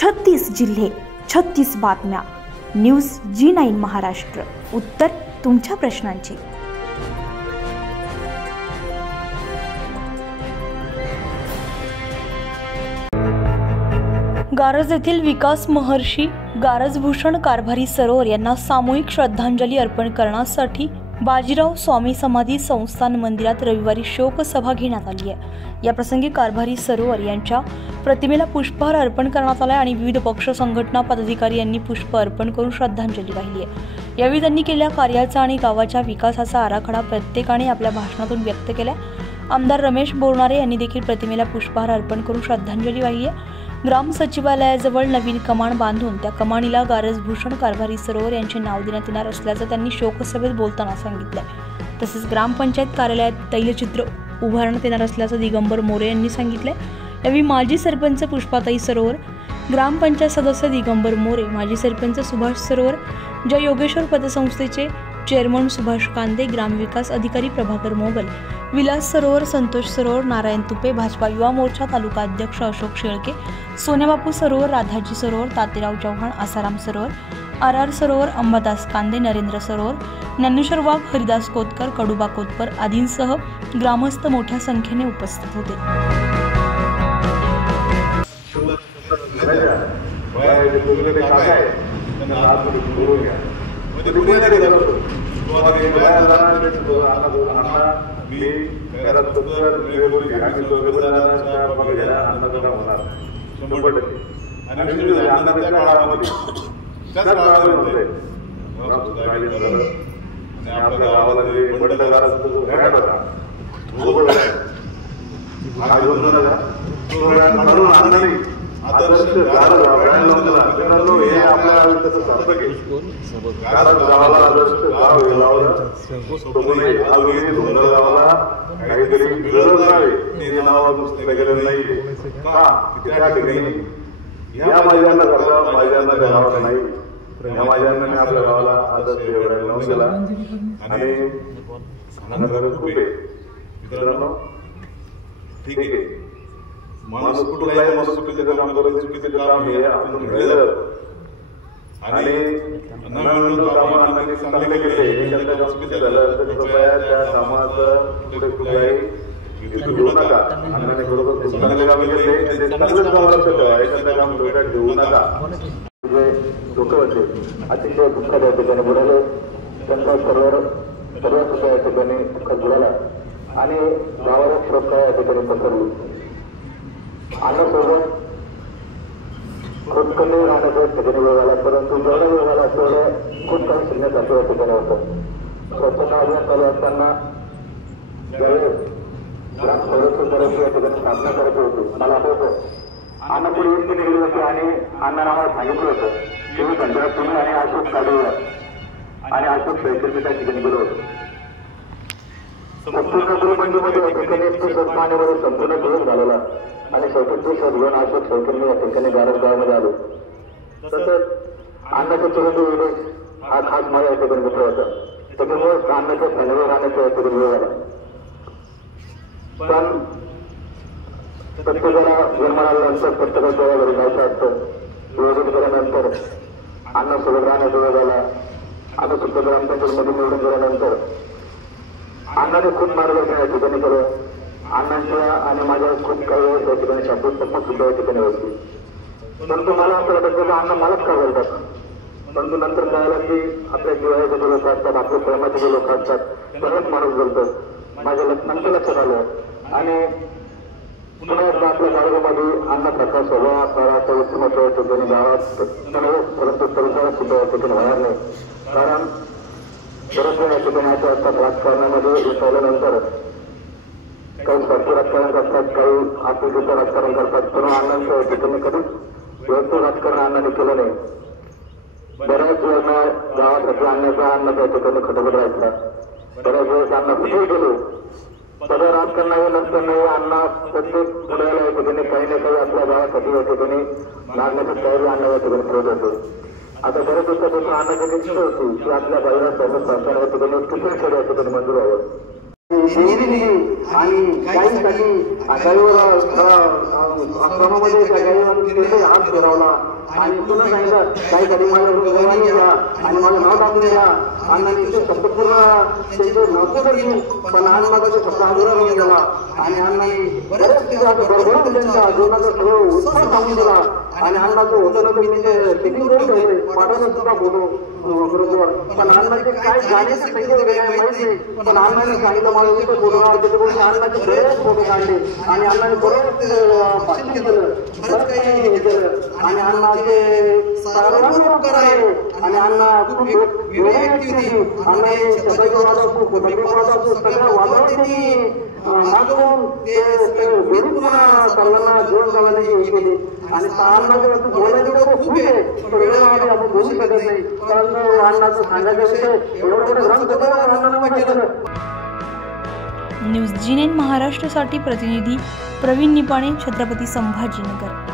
36 जिल्हे, 36 बातम्या. News G9 Maharashtra. उत्तर तुमच्या प्रश्नांची. गारज येथील विकास महर्षी गारजभूषण कारभारी सरोवर यांना सामूहिक श्रद्धांजली अर्पण करण्यासाठी बाजीराव स्वामी समाधी संस्थान मंदिरात रविवारी शोकसभा घेण्यात आली आहे. या प्रसंगी कारभारी सरोवर यांच्या प्रतिमेला पुष्पहार अर्पण करण्यात आला आणि विविध पक्ष संघटना पदाधिकारी यांनी पुष्प अर्पण करून श्रद्धांजली वाहिली आहे. यावेळी त्यांनी केलेल्या कार्याचा आणि गावाच्या विकासाचा आराखडा प्रत्येकाने आपल्या भाषणातून व्यक्त केला. आमदार रमेश बोरनारे यांनी देखील प्रतिमेला पुष्पहार अर्पण करून श्रद्धांजली वाहिली आहे. ग्राम सचिवालयाजवळ नवीन कमान बांधून त्या कमानीला गारजभूषण कारभारी सरोवर यांचे नाव देण्यात येणार असल्याचं त्यांनी शोकसभेत बोलताना सांगितलं. तसेच ग्रामपंचायत कार्यालयात तैलचित्र उभारण्यात येणार असल्याचं दिगंबर मोरे यांनी सांगितले. यावेळी माजी सरपंच पुष्पाताई सरोवर, ग्रामपंचायत सदस्य दिगंबर मोरे, माजी सरपंच सुभाष सरोवर, जय योगेश्वर पतसंस्थेचे चेअरमन सुभाष कांदे, ग्रामविकास अधिकारी प्रभाकर मोगल, विलास सरोवर, संतोष सरोवर, नारायण तुपे, भाजपा युवा मोर्चा तालुका अध्यक्ष अशोक शेळके, सोन्याबापू सरोवर, राधाजी सरोवर, तातेराव चव्हाण, आसाराम सरोवर, आर सरोवर, अंबादास कांदे, नरेंद्र सरोवर, ज्ञानेश्वर वाघ, हरिदास कोतकर, कडुबा कोतकर आदींसह ग्रामस्थ मोठ्या संख्येने उपस्थित होते. आदर्श गारज मित्रांनो, हे आपल्याला तसं सार्थक आहे. गारज गावाला आदर्श गाव हे लावलं अजूनही धोंडा गावाला काहीतरी गरज आहे हे नाव दुसऱ्या गेलेलं नाहीये का त्या ठिकाणी या मैदानासारखा मैदाना त्या गावाला नाही. या मैदानाने आपल्या गावाला आदर्श एवढा लावून गेला आणि खूप आहे. मित्रांनो, ठीक आहे, माणूस कुठलाही माणूस चुकीचं काम करत चुकीचं काम हे आपण घडलं आणि नवीन काम आणण्याचे चांगले केले हे त्यांच्या चुकीचं झालं तर कृपया त्या कामाचं पुढे कुठलाही घेऊ नका. अन्नाने बरोबर चांगले काम केले ते चांगलंच काम लक्ष ठेवा. एखाद्या काम डोक्यात घेऊ नका. लोक होते अतिशय दुःखात या ठिकाणी बुडाले. त्यांचा सर्व सुद्धा या ठिकाणी दुःखात बुडाला आणि गावाला सुरक्षा या ठिकाणी पसरली. अन्नासोबत खूप कमी राहण्याचा ठिकाणी वेळ झाला, परंतु जेवढा वेळ झाला तेवढं खूप काही शिकण्यासाठी या ठिकाणी होतं. स्वच्छता अभियान चालू असताना ज्यावेळेस ग्राम संरक्षण या ठिकाणी स्थापना करायची होती, मला आठवतं अण्णा पुढे व्यक्ती निघली होती आणि अण्णांना आम्हाला सांगितलं होतं की मी पंचायत तुम्ही आणि अशोक काढूया आणि अशोक शेळकेचे त्या ठिकाणी गेलो होतो. संपूर्ण गुरुमंडळमध्ये या ठिकाणी सन्मानामध्ये संपूर्ण दिवस झालेला आणि शेवटी शोध घेऊन अशोक शेळकेंनी या ठिकाणी गारज गावामध्ये आलो. तसंच अण्णाच्या चिरंजीव विवेक हा खास माझा या ठिकाणी मित्र होता. त्याच्यामुळे अण्णाच्या फॅमिली राहण्याचा या ठिकाणी वेळ झाला. पण प्रत्येकाला जन्मानंतर प्रत्येकाच्या घरी जायचं असतं. विवेचन केल्यानंतर अण्णासोबत राहण्याचा वेळ झाला. आता सुद्धा ग्रामपंचायतमध्ये निवडून गेल्यानंतर अण्णाने खूप मार्गदर्शन या ठिकाणी केलं. अण्णांच्या आणि माझ्या खूप काही वेळेस या ठिकाणी शाब्दिक सुद्धा या ठिकाणी होती. परंतु मला असं वाटतं की अण्णा मलाच का बोलतात. परंतु नंतर कळालं की आपल्या जिवाळ्याचे जे लोक असतात, आपल्या प्रेमाचे जे लोक असतात, बरेच माणूस बोलतो. माझ्या नंतर लक्षात आलं आणि पुन्हा एकदा आपल्या गावामध्ये अण्णा प्रकाश स्वभाव काळाचं व्यक्तिमत्व या ठिकाणी गावात परंतु परिसरात सुद्धा या ठिकाणी होणार नाही. कारण बरेच वेळा या ठिकाणी अशा असतात राजकारणामध्ये विचारल्यानंतर काही स्वार्थी राजकारण करतात, काही आपुलकीचं राजकारण करतात. पण अण्णांचं या ठिकाणी कधीच वैयक्तिक राजकारण अण्णाने केलं नाही. बऱ्याच वेळा गावासाठी आणण्याचा अण्णा त्या ठिकाणी खटपट राहिला. बऱ्याच वेळेस अण्णा कुठेही गेलो सगळं राजकारणाही नसतानाही अण्णा प्रत्येक पुढ्याला या ठिकाणी काही ना काही आपल्या गावासाठी या ठिकाणी लागण्याची तयारी अण्णा या ठिकाणी करत होते. आता बऱ्याच दिवसापासून अण्णाची इच्छा होती की आपल्या बाहेर सर्व संस्थांना या ठिकाणी किती खेळ या ठिकाणी मंजूर व्हावं. देवी दिली आणि गायीसाठी गायीवर आश्रमामध्ये त्या गायीवर हात फिरवला आणि पुन्हा सांगितलं काही कधी माझ्या गवानी घ्या आणि माझं नाव टाकून द्या. अण्णांनी ते शब्द पूर्ण त्यांचे नव्हते तरी पण अण्णाचा ते शब्द अधुरा राहून गेला आणि अण्णांनी बरेच बरोबर त्यांच्या जीवनाचं सगळं उत्तर सांगून दिला आणि अण्णाचं होतं ना तुम्ही ते किती रोड ठेवले पाठाला सुद्धा बोलू बरोबर. पण अण्णाचे काय जाण्याचे पैसे वगैरे काय माहिती नाही पण अण्णाने सांगितलं मला तिथे बोलणार तिथे बोलून अण्णाचे बरेच फोटो काढले आणि अण्णाने बरेच भाषण केलं बरंच काही हे केलं आणि अण्णाचे सर्वांना उपकार आहे आणि अण्णा खूप वेगळी व्यक्ती होती. अण्णाने शब्दाचे वाद असतो खोटाचे वाद असतो सगळ्या वादावर त्यांनी मागवून ते वेळी पुन्हा सर्वांना जीवन जगण्याची हे केली आणि अण्णाचे बोलायचं खूप आहे पण वेळ आपण बोलू शकत नाही पण अण्णाचं सांगायचं एवढं मोठं ग्रंथ अण्णाने केलं. न्यूज जी9 महाराष्ट्रासाठी प्रतिनिधी प्रवीण निपाणे, छत्रपती संभाजीनगर.